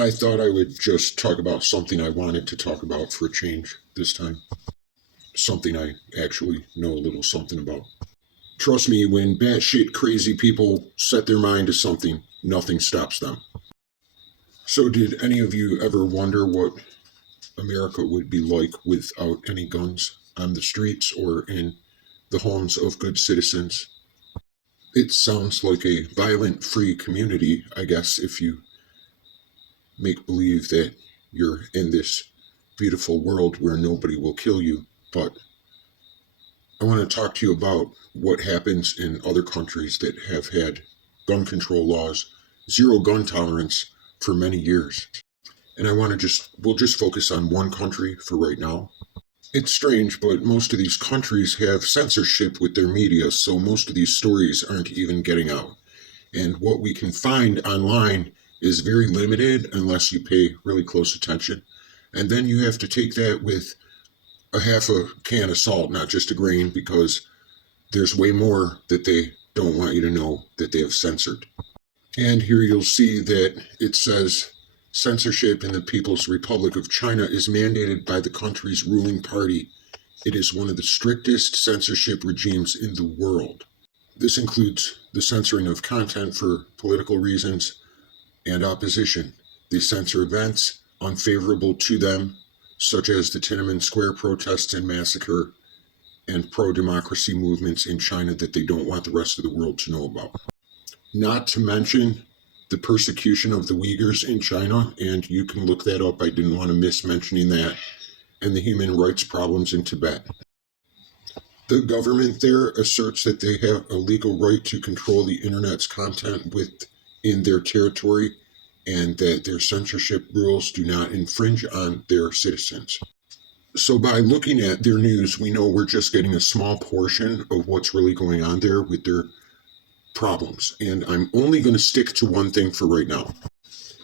I thought I would just talk about something I wanted to talk about for a change this time. Something I actually know a little something about. Trust me, when batshit crazy people set their mind to something, nothing stops them. So, did any of you ever wonder what America would be like without any guns on the streets or in the homes of good citizens? It sounds like a violent free community, I guess, if you make believe that you're in this beautiful world where nobody will kill you. But I want to talk to you about what happens in other countries that have had gun control laws, zero gun tolerance for many years. And we'll just focus on one country for right now. It's strange, but most of these countries have censorship with their media, so most of these stories aren't even getting out. And what we can find online is very limited unless you pay really close attention. And then you have to take that with a half a can of salt, not just a grain, because there's way more that they don't want you to know that they have censored. And here you'll see that it says censorship in the People's Republic of China is mandated by the country's ruling party. It is one of the strictest censorship regimes in the world. This includes the censoring of content for political reasons and opposition. They censor events unfavorable to them, such as the Tiananmen Square protests and massacre and pro-democracy movements in China that they don't want the rest of the world to know about. Not to mention the persecution of the Uyghurs in China, and you can look that up. I didn't want to miss mentioning that, and the human rights problems in Tibet. The government there asserts that they have a legal right to control the internet's content within their territory and that their censorship rules do not infringe on their citizens. So by looking at their news, we know we're just getting a small portion of what's really going on there with their problems. And I'm only going to stick to one thing for right now.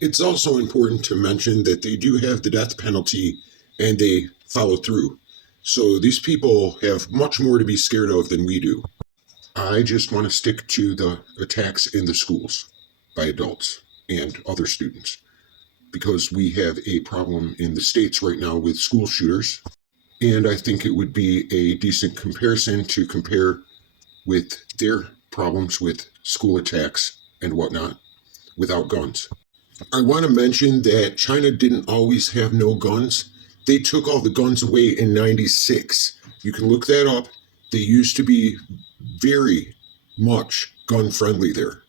It's also important to mention that they do have the death penalty and they follow through. So these people have much more to be scared of than we do. I just want to stick to the attacks in the schools by adults and other students, because we have a problem in the States right now with school shooters. And I think it would be a decent comparison to compare with their problems with school attacks and whatnot without guns. I want to mention that China didn't always have no guns. They took all the guns away in 96. You can look that up. They used to be very much gun friendly there.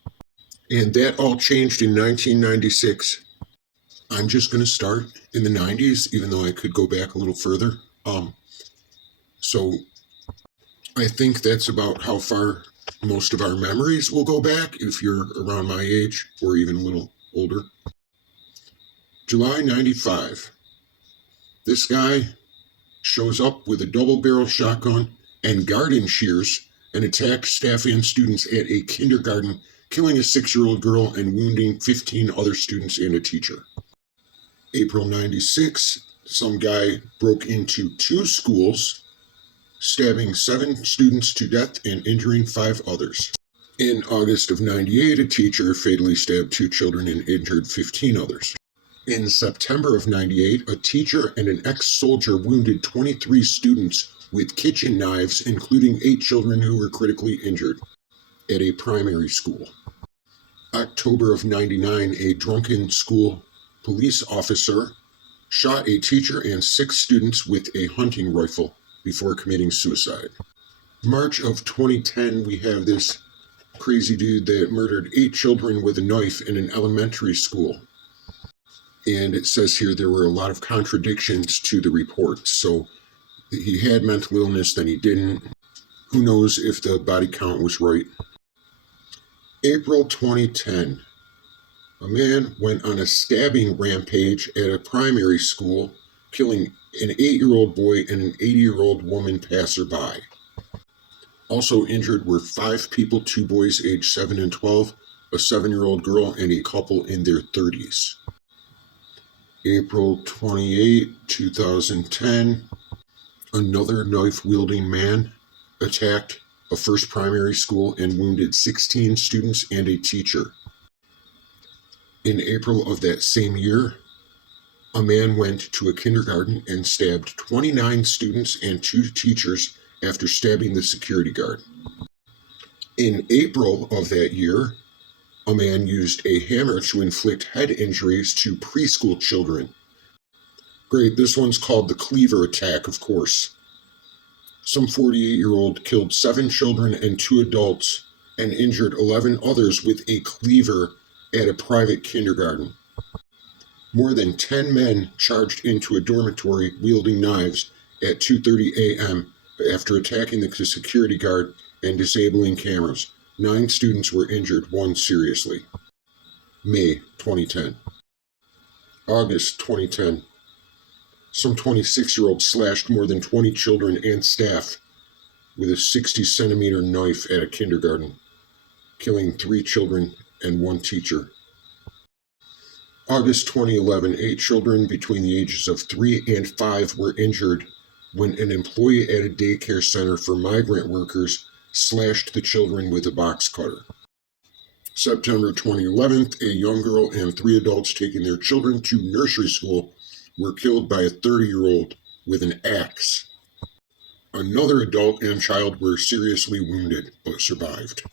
And that all changed in 1996. I'm just going to start in the 90s, even though I could go back a little further. So I think that's about how far most of our memories will go back if you're around my age or even a little older. July 95. This guy shows up with a double-barrel shotgun and garden shears and attacks staff and students at a kindergarten, killing a 6-year-old girl and wounding 15 other students and a teacher. April 96, some guy broke into 2 schools, stabbing 7 students to death and injuring 5 others. In August of 98, a teacher fatally stabbed 2 children and injured 15 others. In September of 98, a teacher and an ex-soldier wounded 23 students with kitchen knives, including 8 children who were critically injured at a primary school. October of 99, a drunken school police officer shot a teacher and 6 students with a hunting rifle before committing suicide. March of 2010, we have this crazy dude that murdered 8 children with a knife in an elementary school. And it says here there were a lot of contradictions to the report. So he had mental illness, then he didn't. Who knows if the body count was right. April 2010. A man went on a stabbing rampage at a primary school, killing an 8-year-old boy and an 80-year-old woman passerby. Also injured were 5 people, 2 boys aged 7 and 12, a 7-year-old girl, and a couple in their 30s. April 28, 2010, another knife-wielding man attacked a first primary school and wounded 16 students and a teacher. In April of that same year, a man went to a kindergarten and stabbed 29 students and 2 teachers after stabbing the security guard. In April of that year, a man used a hammer to inflict head injuries to preschool children. Great, this one's called the Cleaver attack, of course. Some 48-year-old killed 7 children and 2 adults and injured 11 others with a cleaver at a private kindergarten. More than 10 men charged into a dormitory wielding knives at 2:30 a.m. after attacking the security guard and disabling cameras. 9 students were injured, 1 seriously. May 2010. August 2010. Some 26-year-old slashed more than 20 children and staff with a 60-centimeter knife at a kindergarten, killing 3 children and 1 teacher. August 2011, 8 children between the ages of 3 and 5 were injured when an employee at a daycare center for migrant workers slashed the children with a box cutter. September 2011, a young girl and 3 adults taking their children to nursery school were killed by a 30-year-old with an axe. Another adult and child were seriously wounded but survived.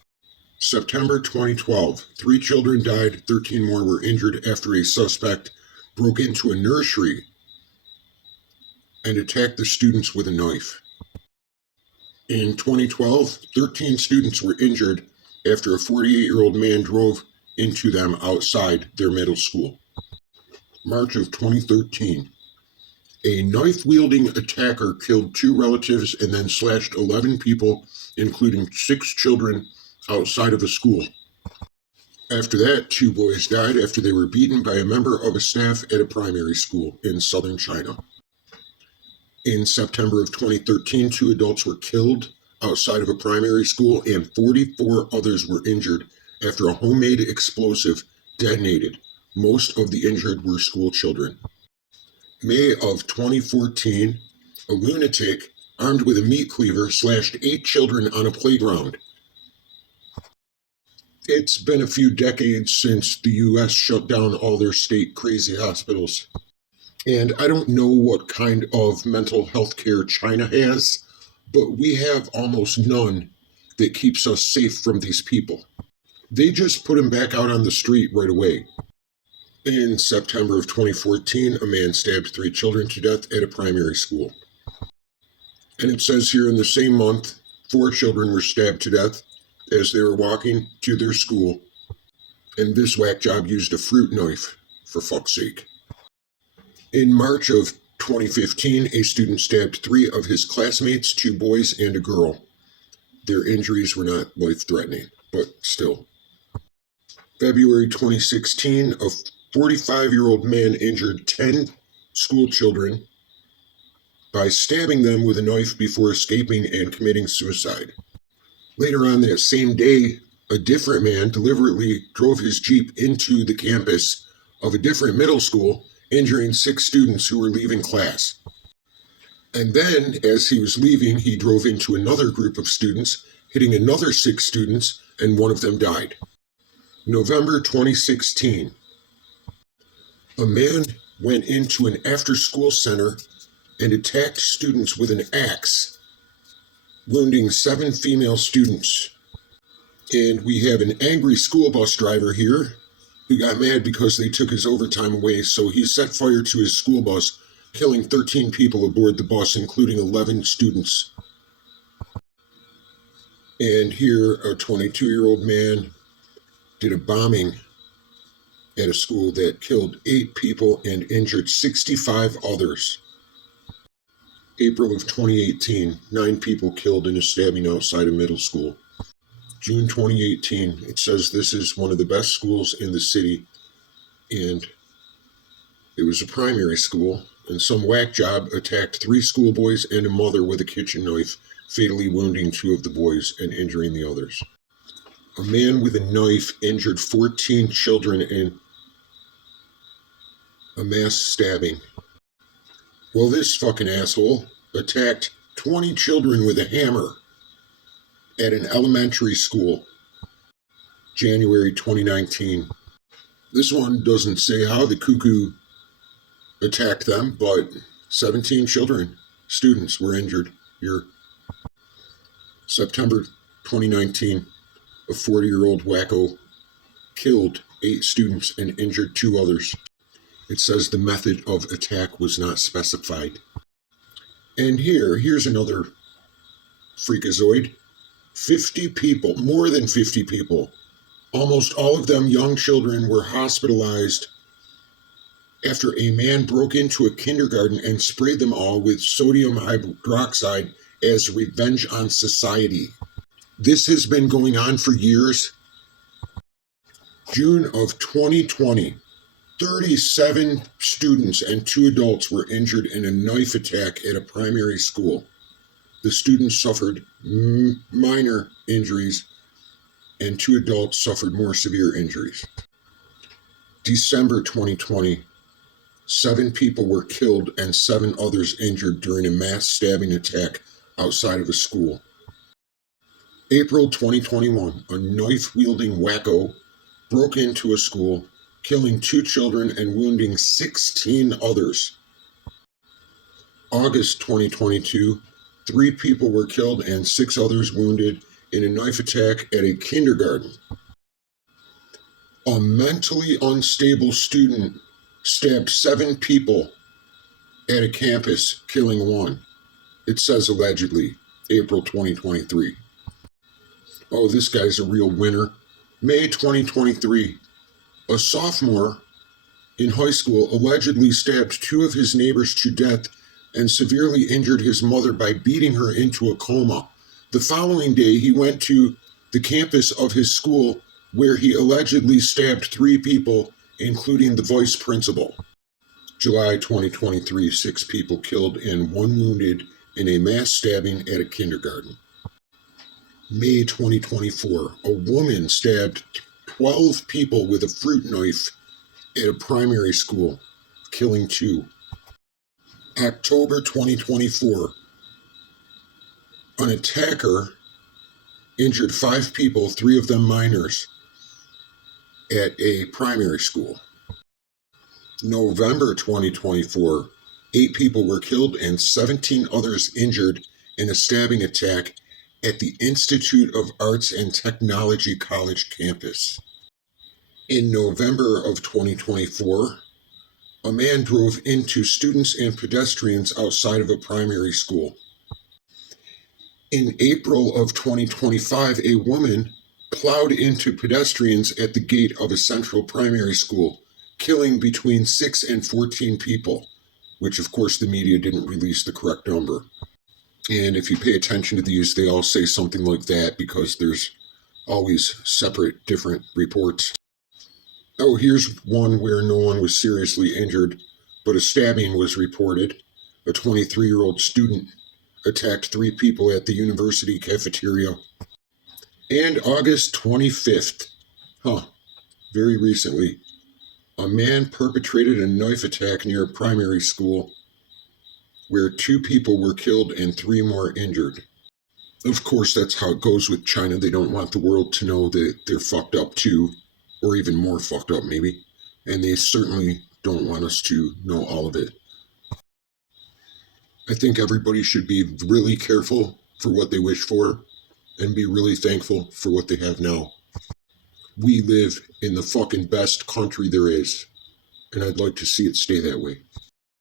September 2012, 3 children died, 13 more were injured after a suspect broke into a nursery and attacked the students with a knife. In 2012, 13 students were injured after a 48-year-old man drove into them outside their middle school. March of 2013, a knife-wielding attacker killed 2 relatives and then slashed 11 people, including 6 children, outside of a school. After that, 2 boys died after they were beaten by a member of a staff at a primary school in southern China. In September of 2013, 2 adults were killed outside of a primary school and 44 others were injured after a homemade explosive detonated. Most of the injured were school children. May of 2014, a lunatic armed with a meat cleaver slashed 8 children on a playground. It's been a few decades since the U.S. shut down all their state crazy hospitals. And I don't know what kind of mental health care China has, but we have almost none that keeps us safe from these people. They just put them back out on the street right away. In September of 2014, a man stabbed 3 children to death at a primary school. And it says here in the same month, 4 children were stabbed to death as they were walking to their school. And this whack job used a fruit knife, for fuck's sake. In March of 2015, a student stabbed 3 of his classmates, 2 boys and a girl. Their injuries were not life-threatening, but still. February 2016, a 45-year-old man injured 10 school children by stabbing them with a knife before escaping and committing suicide. Later on that same day, a different man deliberately drove his Jeep into the campus of a different middle school, injuring 6 students who were leaving class. And then, as he was leaving, he drove into another group of students, hitting another 6 students, and 1 of them died. November 2016. A man went into an after-school center and attacked students with an axe, wounding 7 female students. And we have an angry school bus driver here who got mad because they took his overtime away, so he set fire to his school bus, killing 13 people aboard the bus, including 11 students. And here, a 22-year-old man did a bombing at a school that killed 8 people and injured 65 others. April of 2018, 9 people killed in a stabbing outside a middle school. June 2018, it says this is one of the best schools in the city, and it was a primary school, and some whack job attacked 3 schoolboys and a mother with a kitchen knife, fatally wounding 2 of the boys and injuring the others. A man with a knife injured 14 children in a mass stabbing. Well, this fucking asshole attacked 20 children with a hammer at an elementary school. January 2019. This one doesn't say how the cuckoo attacked them, but 17 children, students, were injured here. September 2019, a 40-year-old wacko killed 8 students and injured 2 others. It says the method of attack was not specified. And here's another freakazoid. 50 people, more than 50 people, almost all of them young children, were hospitalized after a man broke into a kindergarten and sprayed them all with sodium hydroxide as revenge on society. This has been going on for years. June of 2020, 37 students and 2 adults were injured in a knife attack at a primary school. The students suffered minor injuries, and 2 adults suffered more severe injuries. December 2020, 7 people were killed and 7 others injured during a mass stabbing attack outside of a school. April 2021, a knife-wielding wacko broke into a school, killing 2 children and wounding 16 others. August 2022, 3 people were killed and 6 others wounded in a knife attack at a kindergarten. A mentally unstable student stabbed 7 people at a campus, killing 1. It says allegedly, April 2023. Oh, this guy's a real winner. May 2023, a sophomore in high school allegedly stabbed 2 of his neighbors to death and severely injured his mother by beating her into a coma. The following day, he went to the campus of his school where he allegedly stabbed 3 people, including the vice principal. July 2023, 6 people killed and 1 wounded in a mass stabbing at a kindergarten. May 2024, a woman stabbed 12 people with a fruit knife at a primary school, killing 2. October 2024, an attacker injured 5 people, 3 of them minors, at a primary school. November 2024, 8 people were killed and 17 others injured in a stabbing attack at the Institute of Arts and Technology College campus. In November of 2024, a man drove into students and pedestrians outside of a primary school. In April of 2025, a woman plowed into pedestrians at the gate of a central primary school, killing between 6 and 14 people, which of course the media didn't release the correct number. And if you pay attention to these, they all say something like that because there's always separate, different reports. Oh, here's one where no one was seriously injured, but a stabbing was reported. A 23-year-old student attacked 3 people at the university cafeteria. And August 25th, very recently, a man perpetrated a knife attack near a primary school where 2 people were killed and 3 more injured. Of course, that's how it goes with China. They don't want the world to know that they're fucked up too, or even more fucked up maybe. And they certainly don't want us to know all of it. I think everybody should be really careful for what they wish for and be really thankful for what they have now. We live in the fucking best country there is, and I'd like to see it stay that way.